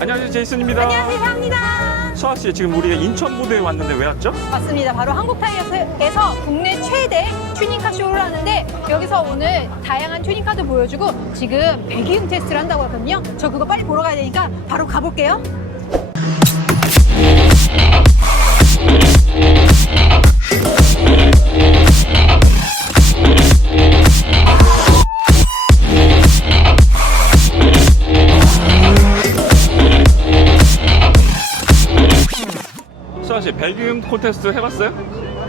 안녕하세요, 제이슨입니다. 안녕하세요, 합니다. 서아씨, 지금 우리 인천 무대에 왔는데 왜 왔죠? 맞습니다. 바로 한국타이어에서 국내 최대 튜닝카 쇼를 하는데 여기서 오늘 다양한 튜닝카도 보여주고 지금 배기음 테스트를 한다고 하거든요. 저 그거 빨리 보러 가야 되니까 바로 가볼게요. 서아씨, 배기음 콘테스트 해봤어요?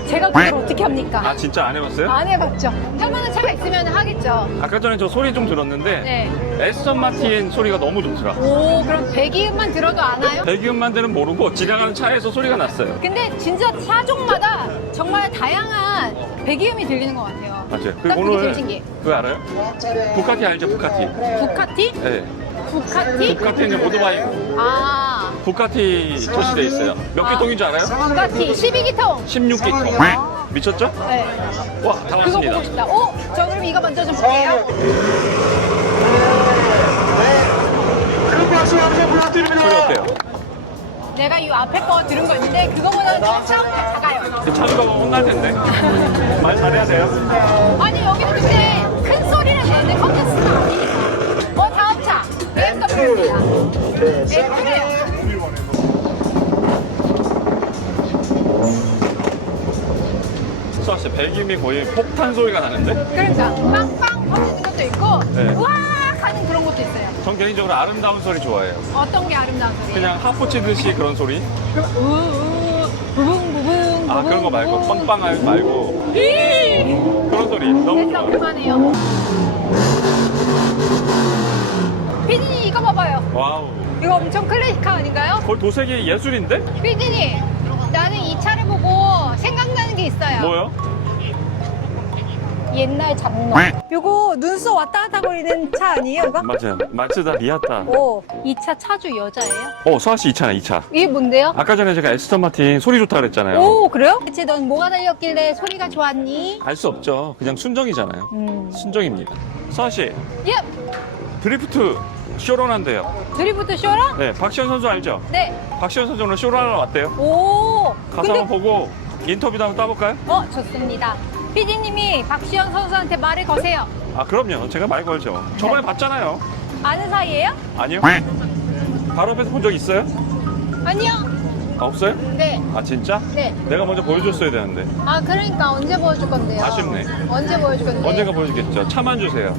제가 그걸 어떻게 합니까? 아, 진짜 안 해봤어요? 안 해봤죠. 할 만한 차가 있으면 하겠죠. 아까 전에 저 소리 좀 들었는데 네. 에스턴 마틴 소리가 너무 좋더라. 오, 그럼 배기음만 들어도 아나요? 배기음만 들은 모르고 지나가는 차에서 소리가 났어요. 근데 진짜 차종마다 정말 다양한 배기음이 들리는 것 같아요. 맞아요. 딱 그게 제일 신기해. 그거 알아요? 부카티 알죠? 부카티. 부카티? 네. 부카티? 부카티는 오토바이고 아, 부카티 표시돼 있어요. 몇 기통인 줄 알아요? 부카티 12기통. 16기통. 미쳤죠? 네. 와, 다 그거 왔습니다. 보고 싶다. 오, 저 그럼 이거 먼저 좀 볼게요. 소리 어때요? 내가 이 앞에 거 들은 거 있는데 그거보다는 좀 차가 작아요. 차주가 혼날 텐데. 말 잘해야 돼요. 아니 여기는 근데 큰 소리를 내는 컨텐츠가 아니니까. 다음 차 BMW입니다. BMW예요. 수아씨, 배기음이 거의 폭탄 소리가 나는데? 그러니까 빵빵 터지는 것도 있고 네. 우와 하는 그런 것도 있어요. 전 개인적으로 아름다운 소리 좋아해요. 어떤 게 아름다운 소리? 그냥 하프 치듯이 그런 소리? 그럼 부붕 부붕 아, 그런 거 말고 빵빵 말고 그런 소리 너무 됐어, 좋아. 그만해요. 피디님 이거 봐봐요. 와우. 이거 엄청 클래식카 아닌가요? 거의 도색이 예술인데? 피디님 나는 이 차를 보고 생각나는 게 있어요. 뭐요? 옛날 잡로. 요거 눈썹 왔다 갔다 거리는 차 아니에요 이거? 맞아요. 마츠다 미아타. 오, 이 차 차주 여자예요? 서아씨 이 차네, 이 차. 이게 뭔데요? 아까 전에 제가 에스턴 마틴 소리 좋다 그랬잖아요. 오, 그래요? 대체 넌 뭐가 달렸길래 소리가 좋았니? 알 수 없죠. 그냥 순정이잖아요. 순정입니다. 서아씨, 예! 드리프트 쇼런한데요. 드리프트 쇼랑? 네, 박시현 선수 알죠? 네. 박시현 선수 오늘 쇼런하러 왔대요. 오, 가서 한번 보고 인터뷰도 한번 따볼까요? 좋습니다. 피디님이 박시영 선수한테 말을 거세요. 아, 그럼요. 제가 말 걸죠. 저번에 봤잖아요. 아는 사이예요? 아니요? 바로 앞에서 본 적 있어요? 아니요. 아, 없어요? 네. 아, 진짜? 네. 내가 먼저 보여줬어야 되는데. 아, 그러니까 언제 보여줄 건데요? 아쉽네. 언제 보여줄 건데? 언젠가 보여주겠죠. 차만 주세요.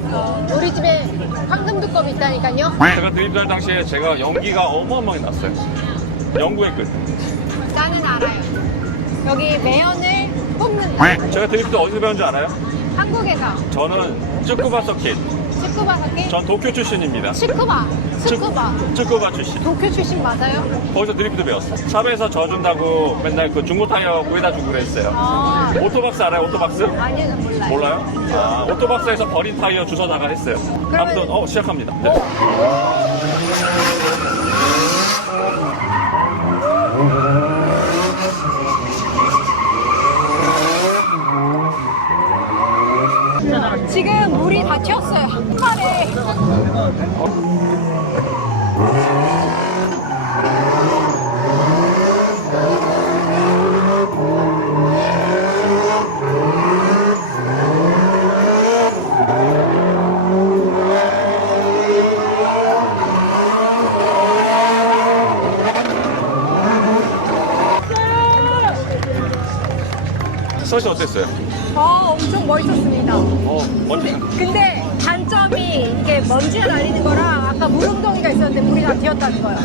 우리 집에 황금 두꺼비 있다니까요. 제가 드립할 당시에 제가 연기가 어마어마하게 났어요. 연구의 끝. 나는 알아요. 여기 매연을 뽑는다. 제가 드립트 어디서 배운 줄 알아요? 한국에서 저는 쯔쿠바 서킷. 스쿠바 서킷? 전 도쿄 출신입니다. 스쿠바. 쯔쿠바 출신. 도쿄 출신 맞아요? 거기서 드리프트 배웠어. 샵에서 져준다고 맨날 그 중고 타이어 구해다 주고 그랬어요. 아, 오토박스 알아요? 오토박스? 아니요, 몰라요. 몰라요? 아, 오토박스에서 버린 타이어 주워다가 했어요. 아무튼 시작합니다. 네. 지금 물이 다 튀었어요. 팔에. 서시 어땠어요? 엄청 멋있었습니다. 멋지죠? 근데 단점이 이게 먼지가 날리는 거랑 아까 물웅덩이가 있었는데 물이 다 튀었다는 거예요.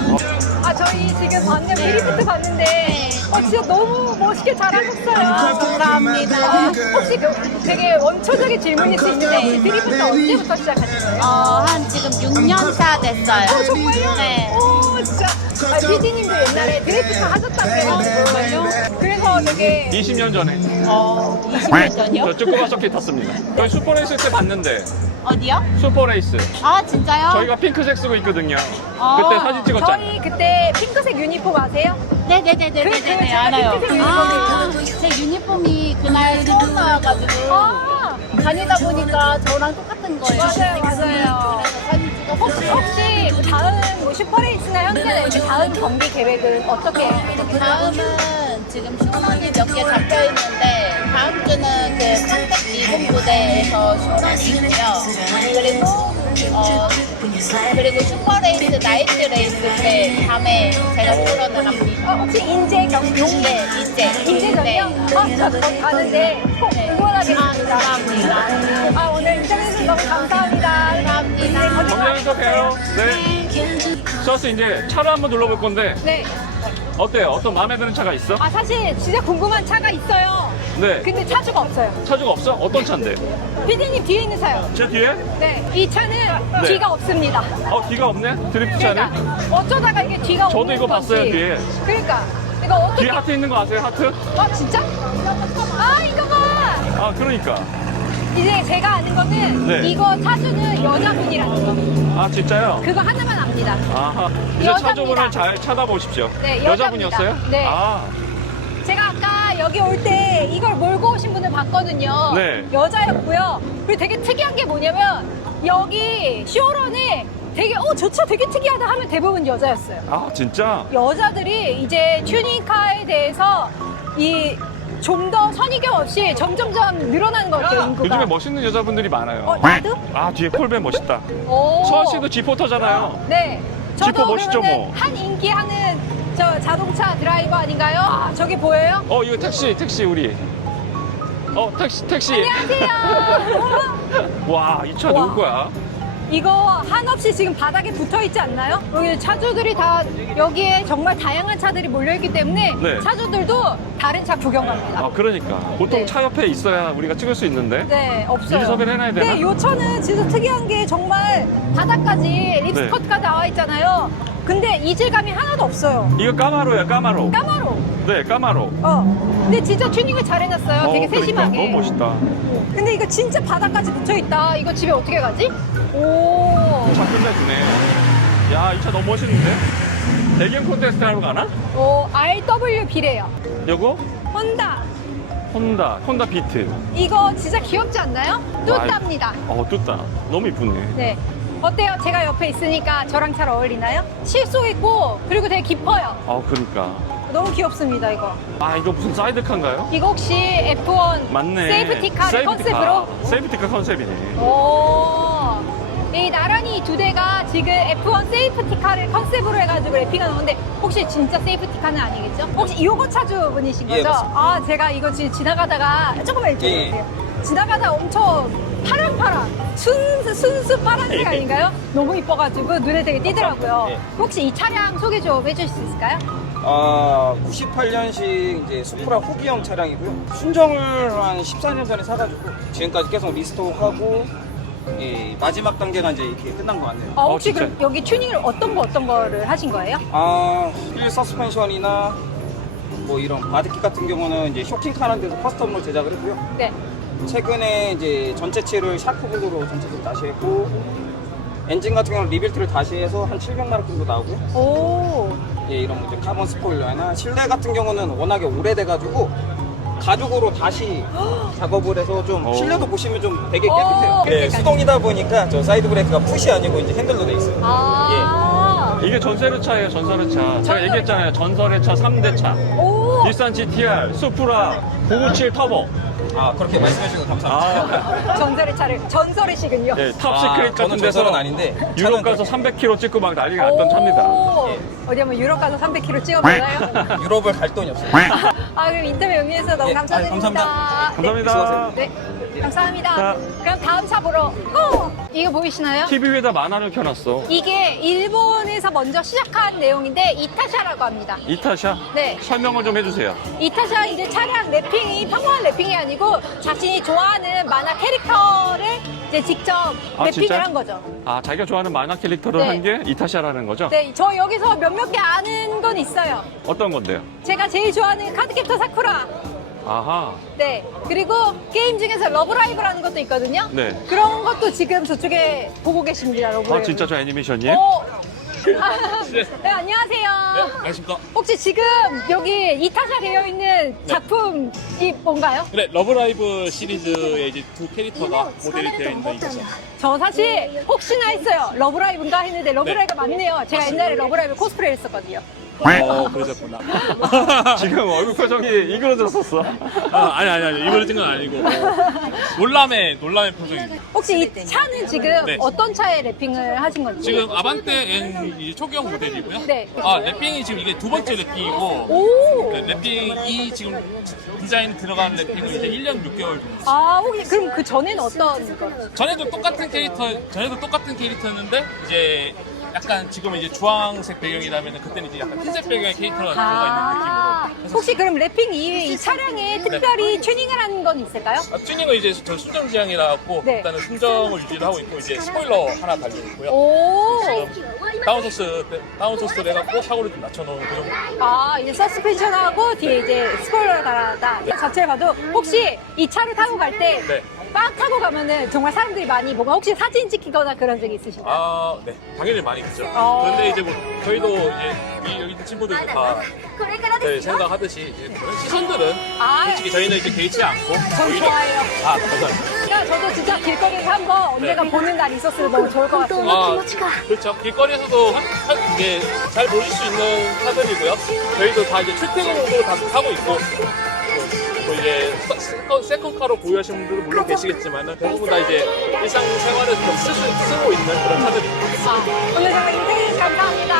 저희 지금 방금 드리프트 봤는데 진짜 너무 멋있게 잘하셨어요. 감사합니다. 혹시 되게 원초적인 질문 있으신데 이 드리프트 언제부터 시작하신 거예요? 한 지금 6년 차 됐어요. 정말요? 네. 오, 진짜. 피디님도 옛날에 드리프트 하셨다고요? 그래서 되게 20년 전에 20년 전이요? 저 쯔쿠바 서킷 탔습니다. 저희 슈퍼레이스 때 봤는데 어디요? 슈퍼레이스 진짜요? 저희가 핑크색 쓰고 있거든요. 그때 사진 찍었잖아요. 저희 그때 핑크색 유니폼 아세요? 네네네네네네 알아요. 제 유니폼이 그날 처음 나와가지고 다니다 보니까 저랑 똑같은 거예요. 맞아요. 그래서 사진 찍었어요. 혹시 다음 뭐 슈퍼레이스나 현대 다음 경기 계획은 어떻게 해요? 다음은 지금 쇼런이 몇 개 잡혀 있는데 다음 주는 그 평택 미군 부대에서 쇼런이 있고요. 그리고 슈퍼레이스 나이트 레이스 때 밤에 제가 쇼런을 합니다. 혹시 인재경 용대 인재전이요? 네. 저도 거기 가는데 꼭 응원하겠습니다. 감사합니다. 오늘 인터뷰해주셔서 너무 감사합니다. 감사합니다. 정면에서 봬요. 네. 서스 이제 차를 한번 눌러볼 건데 네. 어때요? 어떤 마음에 드는 차가 있어? 사실 진짜 궁금한 차가 있어요. 네. 근데 차주가 없어요. 차주가 없어? 어떤 차인데? 피디님 뒤에 있는 차요. 제 뒤에? 네. 이 차는 뒤가 없습니다. 뒤가 없네? 드리프트 차네? 그러니까 어쩌다가 이게 뒤가 저도 없는 이거 건지. 봤어요, 뒤에. 그러니까 이거 어떻게? 뒤에 하트 있는 거 아세요? 하트? 진짜? 이거 봐. 그러니까. 이제 제가 아는 거는 네. 이거 차주는 여자분이라는 거. 진짜요? 그거 하나만 압니다. 아하. 이제 여자입니다. 차주분을 잘 찾아보십시오. 네, 여자분이었어요? 여자입니다. 네. 제가 아까 여기 올 때 이걸 몰고 오신 분을 봤거든요. 네. 여자였고요. 그리고 되게 특이한 게 뭐냐면 여기 쇼런에 되게 저 차 되게 특이하다 하면 대부분 여자였어요. 진짜? 여자들이 이제 튜닝카에 대해서 좀 더 선의견 없이 점점점 늘어나는 것 같아요, 인구가. 요즘에 멋있는 여자분들이 많아요. 나도? 뒤에 콜벤 멋있다. 오. 서원 씨도 지포터잖아요. 네. 지포 저도 멋있죠, 그러면은 뭐. 한 인기하는 저 자동차 드라이버 아닌가요? 저기 보여요? 이거 택시 우리. 택시. 안녕하세요. 와, 이 차 누구 거야? 이거 한없이 지금 바닥에 붙어 있지 않나요? 여기 차주들이 다 여기에 정말 다양한 차들이 몰려있기 때문에 네. 차주들도 다른 차 구경 갑니다. 그러니까. 보통 네. 차 옆에 있어야 우리가 찍을 수 있는데. 네, 없어요. 미리 섭외를 해놔야 되나? 네, 요 차는 진짜 특이한 게 정말 바닥까지 립스컷까지 나와 있잖아요. 근데 이질감이 하나도 없어요. 이거 까마로야, 까마로. 까마로. 네, 까마로. 근데 진짜 튜닝을 잘 해놨어요. 되게 그러니까. 세심하게. 너무 멋있다. 근데 이거 진짜 바닥까지 붙어있다. 이거 집에 어떻게 가지? 오. 차 끝내주네. 야, 이 차 너무 멋있는데? 배경 콘테스트 하러 가나? RWB래요. 요거? 혼다. 혼다 비트. 이거 진짜 귀엽지 않나요? 뚜따입니다. 뚜따. 너무 이쁘네. 네. 어때요? 제가 옆에 있으니까 저랑 잘 어울리나요? 실속 있고 그리고 되게 깊어요. 그러니까. 너무 귀엽습니다, 이거. 이거 무슨 사이드카인가요? 이거 혹시 F1 맞네. 세이프티카를 컨셉으로? 세이프티카 컨셉이네. 오. 이 나란히 두 대가 지금 F1 세이프티카를 컨셉으로 해가지고 랩핑을 넣는데 혹시 진짜 세이프티카는 아니겠죠? 혹시 요거 차주분이신 거죠? 예, 맞습니다. 제가 이거 지금 지나가다가 조금만 이쪽으로 예. 오세요. 지나가다 엄청 파란 순수 파란색 아닌가요? 너무 이뻐가지고 눈에 되게 띄더라고요. 예. 혹시 이 차량 소개 좀 해주실 수 있을까요? 98년식 이제 수프라 후기형 차량이고요. 순정을 한 14년 전에 사가지고 지금까지 계속 리스톡하고 마지막 단계가 이제 이렇게 끝난 것 같네요. 혹시 진짜? 그럼 여기 튜닝을 어떤 거를 하신 거예요? 휠 서스펜션이나 뭐 이런 바디킷 같은 경우는 이제 쇼킹카라는 데서 커스텀으로 제작을 했고요. 네. 최근에 이제 전체치를 샤크블루로 전체적으로 다시 했고 엔진 같은 경우는 리빌트를 다시 해서 한 700만 원 정도 나오고요. 오. 이런 이제 카본 스포일러나 실내 같은 경우는 워낙에 오래돼가지고 가죽으로 다시 작업을 해서 좀 실내도 보시면 좀 되게 깨끗해요. 깨끗하네. 수동이다 보니까 저 사이드 브레이크가 푸시 아니고 이제 핸들로 돼 있어요. 이게 전설의 차예요, 전설의 차. 제가 전설의 얘기했잖아요. 전설의 차 3대 차. 오. 닛산 GTR, 수프라, 997 터보. 그렇게 말씀해 주셔서 감사합니다. 전설이시군요. 네, 탑시크릿 같은 저는 데서 전설은 아닌데 유럽 차는 가서 300km 찍고 막 난리가 났던 차입니다. 어디 한번 유럽 가서 300km 찍어볼까요? 유럽을 갈 돈이 없어요. 그럼 인터뷰 응해주셔서 너무 예, 감사드립니다. 감사합니다. 네, 감사합니다. 자. 그럼 다음 차 보러 고! 이거 보이시나요? TV 위에다 만화를 켜놨어. 이게 일본에서 먼저 시작한 내용인데 이타샤라고 합니다. 이타샤? 네. 설명을 좀 해주세요. 이타샤 이제 차량 랩핑이 평범한 랩핑이 아니고 자신이 좋아하는 만화 캐릭터를 이제 직접 랩핑을 진짜요? 한 거죠. 자기가 좋아하는 만화 캐릭터를 네. 한 게 이타샤라는 거죠? 네, 저 여기서 몇몇 개 아는 건 있어요. 어떤 건데요? 제가 제일 좋아하는 카드캡터 사쿠라. 아하. 네. 그리고 게임 중에서 러브라이브라는 것도 있거든요. 네. 그런 것도 지금 저쪽에 보고 계십니다, 러브라이브. 진짜 저 애니메이션이에요? 네, 안녕하세요. 안녕하십니까. 혹시 지금 여기 2타가 되어 있는 작품이 뭔가요? 그래, 러브라이브 시리즈의 이제 두 캐릭터가 모델이 되어 있는 이거죠. 저 사실 혹시나 했어요. 러브라이브인가 했는데 러브라이브가 맞네요. 제가 옛날에 러브라이브 코스프레 했었거든요. 그러셨구나. 지금 얼굴 표정이 이그러졌었어. 아니, 이거는 건 아니고. 놀람의 표정입니다. 혹시 이 차는 지금 네. 어떤 차에 랩핑을 하신 건지? 지금 아반떼 N 이 초기형 모델이고요. 네. 랩핑이 지금 이게 두 번째 랩핑이고, 오! 네, 랩핑이 지금 디자인 들어간 랩핑은 이제 1년 6개월 정도. 아, 혹시 그럼 그 전에는 어떤 거? 전에도 똑같은 캐릭터였는데, 이제 약간 지금은 이제 주황색 배경이라면 그때는 이제 약간 흰색 배경의 캐릭터가 들어가 있는 느낌으로. 혹시 그럼 랩핑 이외에 이 차량에 특별히 튜닝을 하는 건 있을까요? 튜닝은 이제 저 순정 지향이라고 네. 일단은 순정을 유지를 하고 있고 이제 스포일러 하나 달려 있고요. 오! 다운소스를 해갖고 사고를 좀 낮춰놓은 그 정도. 아, 이제 서스펜션하고 뒤에 이제 스포일러를 달았다. 자체를 봐도 혹시 이 차를 타고 갈 때 네. 막 타고 가면은 정말 사람들이 많이 뭔가 혹시 사진 찍히거나 그런 적이 있으신가요? 네, 당연히 많이 있죠. 어. 그런데 이제 뭐 저희도 이제 여기 있는 친구들도 다 저희 생각하듯이 이제 그런 시선들은 아, 솔직히 저희는 이제 개의치 않고 전 좋아해요. 감사합니다. 그러니까 저도 진짜 길거리에서 한번 언제가 네. 보는 날 있었으면 너무 좋을 것 같습니다. 그렇죠. 길거리에서도 이제 잘 보실 수 있는 차들이고요. 저희도 다 이제 출퇴근으로 다 하고 있고, 또 이제 세컨카로 보유하시는 분들도 물론 계시겠지만은 대부분 다 이제 일상생활에서 좀 쓰고 있는 그런 차들입니다. 오늘 정말 인터뷰 감사합니다.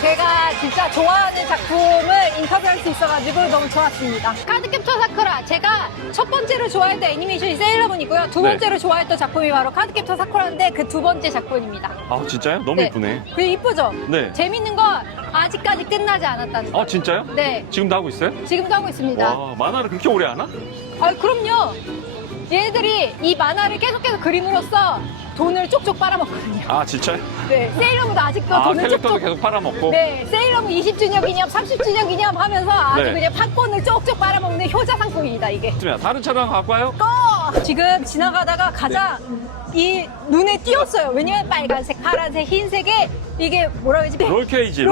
제가 진짜 좋아하는 작품을 인터뷰할 수 있어가지고 너무 좋았습니다. 카드캡처 사쿠라, 제가 첫 번째로 좋아했던 애니메이션이 세일러문이고요. 두 번째로 좋아했던 작품이 바로 카드캡처 사쿠라인데 그 두 번째 작품입니다. 아 진짜요? 너무 네. 예쁘네. 그리고 이쁘죠? 네. 재밌는 건 아직까지 끝나지 않았다는 거. 아 진짜요? 네. 지금도 하고 있어요? 지금도 하고 있습니다. 와 만화를 그렇게 오래 하나? 아, 그럼요. 얘들이 이 만화를 계속해서 그림으로써 돈을 쪽쪽 빨아먹거든요. 아 진짜요? 네. 세일러문도 아직도 아 돈을 캐릭터도 쪽쪽. 계속 팔아먹고. 네, 세일러문 20주년 기념, 30주년 기념 하면서 아주 네. 그냥 판권을 쪽쪽 빨아먹는 효자 상품입니다, 이게. 좋습니다. 다른 차량 갖고 와요? 지금 지나가다가 가장 이 눈에 띄었어요. 왜냐면 빨간색, 파란색, 흰색에 이게 뭐라 그러지? 롤케이지.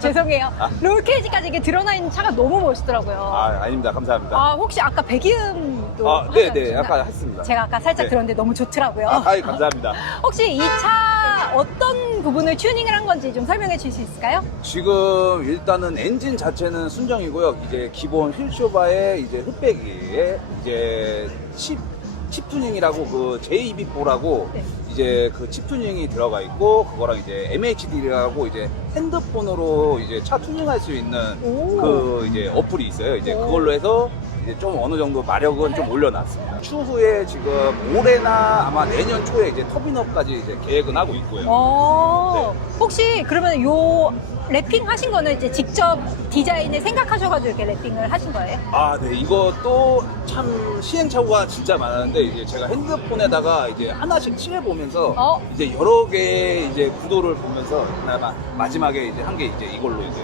죄송해요. 롤케이지까지 이게 드러나 있는 차가 너무 멋있더라고요. 아닙니다. 감사합니다. 혹시 아까 배기음도 네네. 하셨나요? 아까 했습니다. 제가 아까 살짝 네. 들었는데 너무 좋더라고요. 감사합니다. 혹시 이 차 어떤 부분을 튜닝을 한 건지 좀 설명해 주실 수 있을까요? 지금 일단은 엔진 자체는 순정이고요. 이제 기본 휠쇼바에 이제 흑배기에 이제 칩 튜닝이라고 그 JB4라고 네. 이제 그 칩 튜닝이 들어가 있고 그거랑 이제 MHD라고 이제 핸드폰으로 이제 차 튜닝할 수 있는 오. 그 이제 어플이 있어요. 이제 오. 그걸로 해서 이제 좀 어느 정도 마력은 좀 올려놨습니다. 추후에 지금 올해나 아마 내년 초에 이제 터빈업까지 이제 계획은 하고 있고요. 혹시 그러면 요 랩핑 하신 거는 이제 직접 디자인을 생각하셔가지고 이렇게 랩핑을 하신 거예요? 네. 이것도 참 시행착오가 진짜 많았는데 이제 제가 핸드폰에다가 이제 하나씩 칠해보면서 이제 여러 개의 이제 구도를 보면서 그나마 마지막에 이제 한 게 이제 이걸로 이제.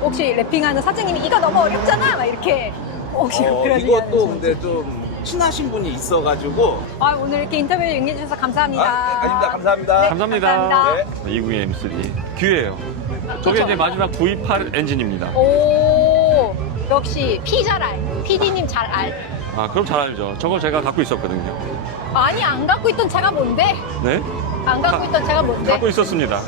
혹시 랩핑하는 사장님이 이거 너무 어렵잖아? 막 이렇게 혹시 그런 얘기 안 이것도 하시는지? 근데 좀 친하신 분이 있어가지고. 오늘 이렇게 인터뷰 응해주셔서 감사합니다. 아닙니다. 감사합니다. 네, 감사합니다. 감사합니다. 292 M3 듀예요. 저게 그쵸? 이제 마지막 V8 엔진입니다. 오, 역시 P 잘 알. PD님 잘 알. 아 그럼 잘 알죠. 저거 제가 갖고 있었거든요. 아니, 안 갖고 있던 차가 뭔데? 네? 안 갖고 있던 차가 뭔데? 갖고 있었습니다.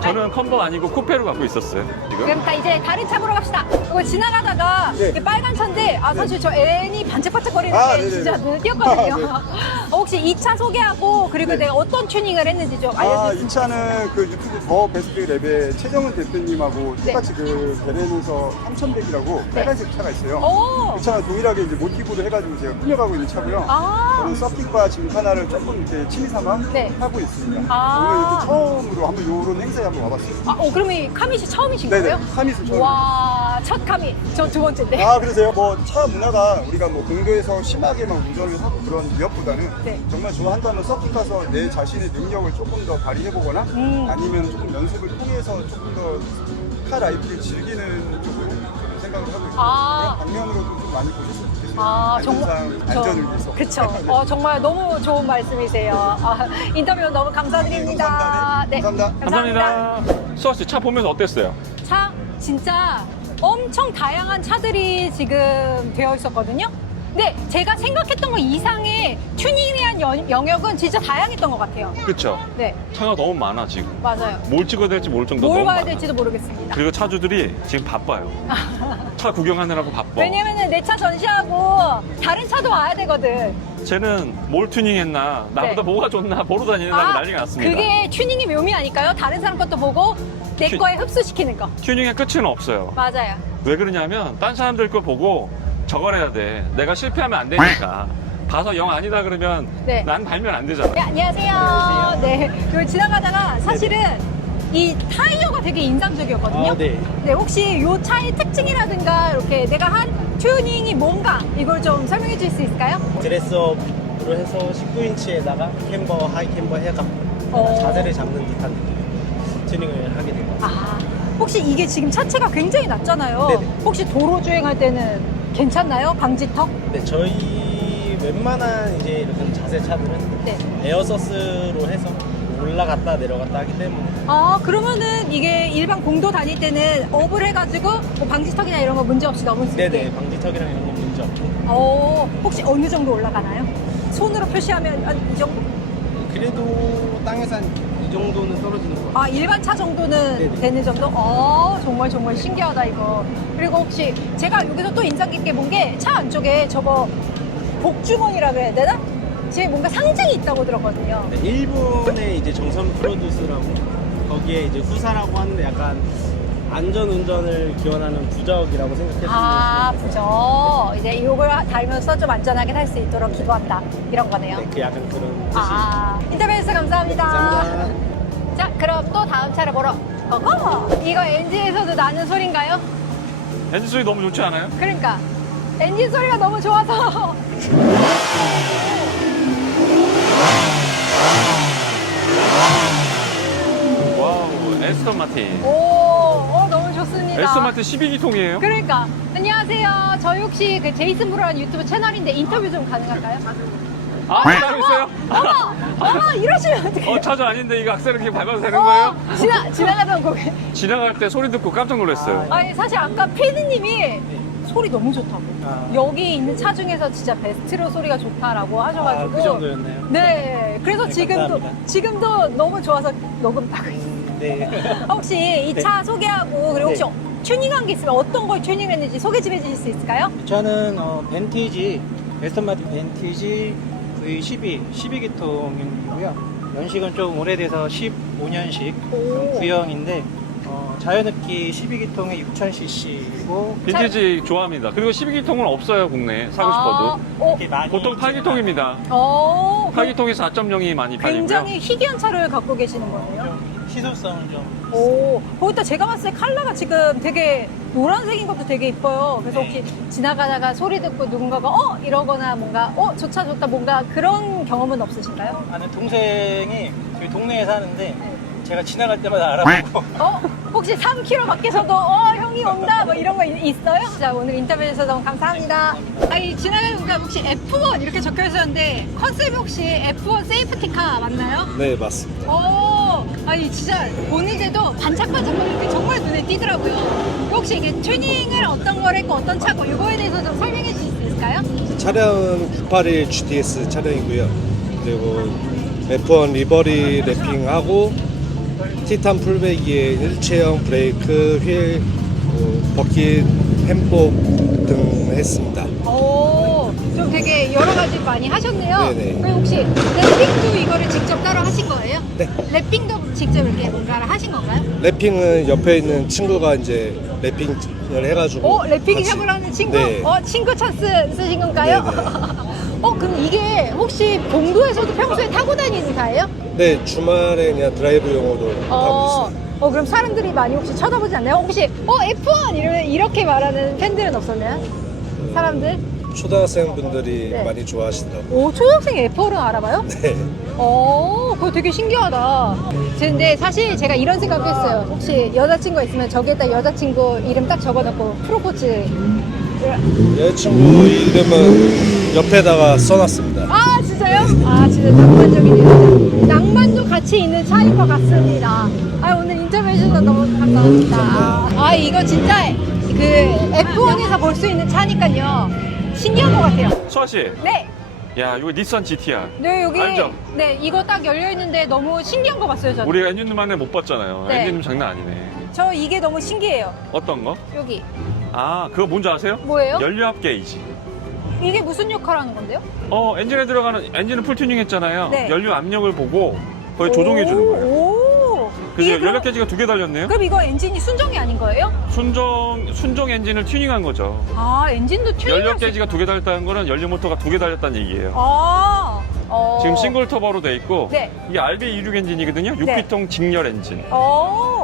저는 컨버 아니고 쿠페로 갖고 있었어요. 지금. 그럼 이제 다른 차 보러 갑시다. 이거 지나가다가 이게 빨간 차인데 사실 저 N이 반짝반짝거리는데 진짜 눈에 띄었거든요. 혹시 이 차 소개하고 그리고 내가 어떤 튜닝을 했는지 좀 알려주세요. 이 차는 그 유튜브 더 베스트 랩의 최정은 대표님하고 똑같이 그 베렌에서 3100이라고 빨간색 차가 있어요. 그 차는 동일하게 이제 모티브로 해가지고 제가 꾸며가고 있는 차고요. 저는 서킷과 짐카나를 조금 이렇게 취미삼아 하고 있습니다. 오늘 이렇게 처음으로 한번 이런 행사에 한번 와봤어요. 그러면 이 카밋이 처음이신 네네, 거예요? 카밋은 처음. 와, 첫 카밋. 저 두 번째인데. 그러세요? 뭐 차 문화가 우리가 뭐 근교에서 심하게 막 운전을 하고 그런 위협보다는 정말 좋아한다면 서킷 가서 내 자신의 능력을 조금 더 발휘해보거나 아니면 조금 연습을 통해서 조금 더 카 라이프를 즐기는 쪽으로 저는 생각을 생각을 하고 있어요. 아. 그런 방면으로도 좀 많이 보셨으면 좋겠어요. 아, 정말. 안전을 위해서. 그쵸. 정말 너무 좋은 말씀이세요. 인터뷰 너무 감사드립니다. 네. 감사합니다. 수아 씨 차 보면서 어땠어요? 차 진짜 엄청 다양한 차들이 지금 되어 있었거든요. 근데 제가 생각했던 것 이상의 튜닝에 대한 영역은 진짜 다양했던 것 같아요. 그쵸? 네, 차가 너무 많아 지금. 맞아요. 뭘 찍어야 될지 모를 정도로 뭘 너무 봐야 많아. 될지도 모르겠습니다. 그리고 차주들이 지금 바빠요. 차 구경하느라고 바빠. 왜냐면은 내 차 전시하고 다른 차도 와야 되거든. 쟤는 뭘 튜닝했나, 나보다 네. 뭐가 좋나 보러 다니느라고 난리가 났습니다. 그게 튜닝의 묘미 아닐까요? 다른 사람 것도 보고 내 거에 흡수시키는 거. 튜닝의 끝은 없어요. 맞아요. 왜 그러냐면 딴 사람들 거 보고 저걸 해야 돼. 내가 실패하면 안 되니까. 가서 영 아니다 그러면 네. 난 달면 안 되잖아. 네, 안녕하세요. 네, 그리고 지나가다가 사실은 이 타이어가 되게 인상적이었거든요. 네, 혹시 이 차의 특징이라든가 이렇게 내가 한 튜닝이 뭔가 이걸 좀 설명해 줄 수 있을까요? 드레스업으로 해서 19인치에다가 캠버, 하이 캠버 해갖고 자세를 잡는 듯한 느낌 튜닝을 하게 된 것 같아요. 아, 혹시 이게 지금 차체가 굉장히 낮잖아요. 네네. 혹시 도로 주행할 때는 괜찮나요? 방지턱? 네, 저희 웬만한 이제 이런 자세 차들은 네. 에어서스로 해서 올라갔다 내려갔다 하기 때문에 아, 그러면은 이게 일반 공도 다닐 때는 업을 해가지고 뭐 방지턱이나 이런 거 문제 없이 넘을 수 있게. 네네 방지턱이랑 이런 건 문제 없고 혹시 어느 정도 올라가나요? 손으로 표시하면 이 정도? 그래도 땅에서 한 이 정도는 떨어지는 것 같아요. 아, 일반 차 정도는 네네. 되는 정도? 정말 신기하다, 이거. 그리고 혹시 제가 여기서 또 인상 깊게 본 게 차 안쪽에 저거 복주머니라 그래야 되나? 지금 뭔가 상징이 있다고 들었거든요. 네, 일본의 이제 정선 프로듀스라고 거기에 이제 후사라고 하는데 약간 안전 운전을 기원하는 부적이라고 생각해주시면 아, 부죠. 이제 이걸 달면서 좀 안전하게 탈 수 있도록 기도한다. 이런 거네요. 네, 그 약간 그런 뜻이 인터뷰해주셔서 감사합니다. 감사합니다. 자, 그럼 또 다음 차를 보러. 어허! 이거 엔진에서도 나는 소린가요? 엔진 소리 너무 좋지 않아요? 그러니까 엔진 소리가 너무 좋아서 와우, 에스턴 마틴. 너무 좋습니다. 에스턴 마틴 12기통이에요? 그러니까 안녕하세요. 저희 혹시 그 제이슨 브로라는 유튜브 채널인데 인터뷰 좀 가능할까요? 따로 있어요? 어머 이러시면 어떡해요? 차주 아닌데 이거 악셀을 이렇게 밟아도 되는 거예요? 지나가던 곡에 지나갈 때 소리 듣고 깜짝 놀랐어요. 아니 사실 아까 피디님이 소리 너무 좋다고 여기 있는 차 중에서 진짜 베스트로 소리가 좋다라고 하셔가지고 그 정도였나요? 네 그래서 네, 지금도 감사합니다. 지금도 너무 좋아서 녹음하고 있어요. 네. 혹시 이 차 소개하고 그리고 혹시 네. 튜닝한 게 있으면 어떤 걸 튜닝했는지 소개 좀 해주실 수 있을까요? 저는 벤티지 에스턴 마틴 벤티지 V12 12기통이고요. 연식은 좀 오래돼서 15년식 구형인데 자연흡기 12기통에 6000cc이고 빈티지 좋아합니다. 그리고 12기통은 없어요, 국내에. 사고 싶어도. 보통 8기통입니다. 8기통이 4.0이 많이 팔리고요. 굉장히 희귀한 차를 갖고 계시는 거네요. 시소성은 좀 거기다 제가 봤을 때 컬러가 지금 되게 노란색인 것도 되게 이뻐요. 그래서 혹시 지나가다가 소리 듣고 누군가가 이러거나 뭔가 저 차 좋다 뭔가 그런 경험은 없으신가요? 아는 동생이 저희 동네에 사는데 제가 지나갈 때마다 알아보고 혹시 3km 밖에서도 형이 온다 뭐 이런 거 있어요? 자, 오늘 인터뷰 해주셔서 너무 감사합니다. 아니 지나가니까 혹시 F1 이렇게 적혀 있었는데 컨셉이 혹시 F1 세이프티카 맞나요? 네, 맞습니다. 아니 진짜 본이제도 반짝반짝거리는 게 정말 눈에 띄더라고요. 혹시 이게 튜닝을 어떤 걸 했고 어떤 차고 이거에 대해서 좀 설명해 주실 수 있을까요? 차량은 981 GTS 차량이고요. 그리고 F1 리버리 랩핑하고 티탄 풀배기에 일체형 브레이크, 휠, 버킷, 햄복 등 했습니다. 좀 되게 여러 가지 많이 하셨네요. 네네. 그럼 혹시 랩핑도 이거를 직접 따로 하신 거예요? 네. 랩핑도 직접 이렇게 뭔가를 하신 건가요? 랩핑은 옆에 있는 친구가 이제 랩핑을 해가지고. 랩핑샵을 같이. 하는 친구? 네. 친구 찬스 쓰신 건가요? 그럼 이게 혹시 공도에서도 평소에 타고 다니는 차예요? 네, 주말에 그냥 드라이브용으로 타고 있습니다. 그럼 사람들이 많이 혹시 쳐다보지 않나요? 혹시 F1 이러면 이렇게 말하는 팬들은 없었나요? 사람들? 초등학생 분들이 네. 많이 좋아하시더라고요. 오, 초등학생 애플은 알아봐요? 네. 그거 되게 신기하다. 근데 사실 제가 이런 생각도 했어요. 혹시 여자친구가 있으면 저기에다 여자친구 이름 딱 적어놓고 프로포즈. 여자친구 이름은 옆에다가 써놨습니다. 아, 진짜요? 아, 진짜 낭만적이네요. 낭만도 같이 있는 차인 것 같습니다. 아, 오늘 인터뷰 해주셔서 너무 감사합니다. 아, 이거 진짜 그 F1에서 볼 수 있는 차니까요. 신기한 것 같아요. 수아 씨. 네. 야, 이거 닛산 GTR. 네, 여기. 알죠? 네, 이거 딱 열려있는데 너무 신기한 거 봤어요, 저는. 우리가 엔진룸 안에 못 봤잖아요. 네. 엔진룸 장난 아니네. 저 이게 너무 신기해요. 어떤 거? 여기. 아, 그거 뭔지 아세요? 뭐예요? 연료압 게이지. 이게 무슨 역할을 하는 건데요? 엔진에 들어가는, 엔진을 풀 튜닝 했잖아요. 네. 연료 압력을 보고 거의 조정해 주는 거예요. 오. 그래서 이게 연료 게이지가 2개 달렸네요. 그럼 이거 엔진이 순정이 아닌 거예요? 순정 엔진을 튜닝한 거죠. 아, 엔진도 튜닝. 연료 게이지가 2개 달렸다는 거는 연료 모터가 2개 달렸다는 얘기예요. 아. 지금 싱글 터보로 돼 있고 네. 이게 RB26 엔진이거든요. 6기통 직렬 엔진.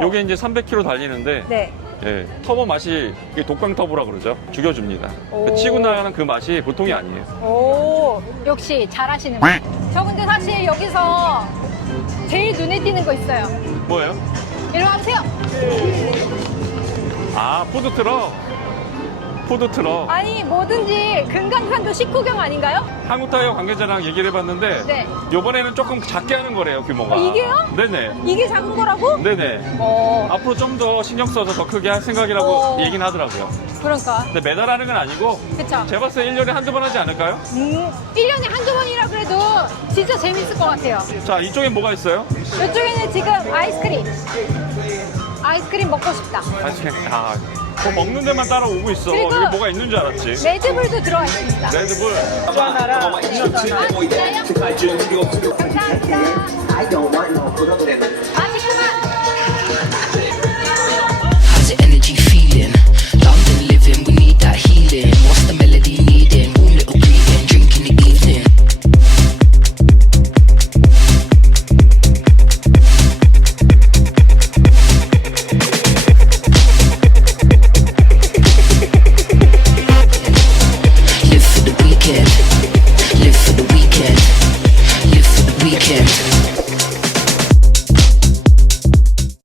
요게 이제 300km 달리는데 네. 예, 터보 맛이 이게 독강 터보라 그러죠. 죽여줍니다. 오. 치고 나가는 그 맛이 보통이 아니에요. 오, 역시 잘하시는 분. 저 근데 사실 여기서 제일 눈에 띄는 거 있어요. 뭐예요? 이리 와보세요. 아, 푸드트럭. 푸드트럭. 아니, 뭐든지 금강산도 식후경 아닌가요? 한국타이어 관계자랑 얘기를 해봤는데 네. 이번에는 조금 작게 하는 거래요, 규모가. 이게요? 네네. 이게 작은 거라고? 네네. 앞으로 좀 더 신경 써서 더 크게 할 생각이라고 얘기는 하더라고요. 그러니까. 근데 매달 하는 건 아니고 그쵸. 제가 봤을 때 1년에 한두 번 하지 않을까요? 1년에 한두 번이라 그래도 진짜 재밌을 것 같아요. 자, 이쪽엔 뭐가 있어요? 이쪽에는 지금 아이스크림. 아이스크림 먹고 싶다. 아이스크림. 아, 뭐 먹는 데만 따라오고 있어. 그리고 여기 뭐가 있는 줄 알았지. 레드불도 들어와 있습니다. 레드불. 감사합니다. 맛있구만.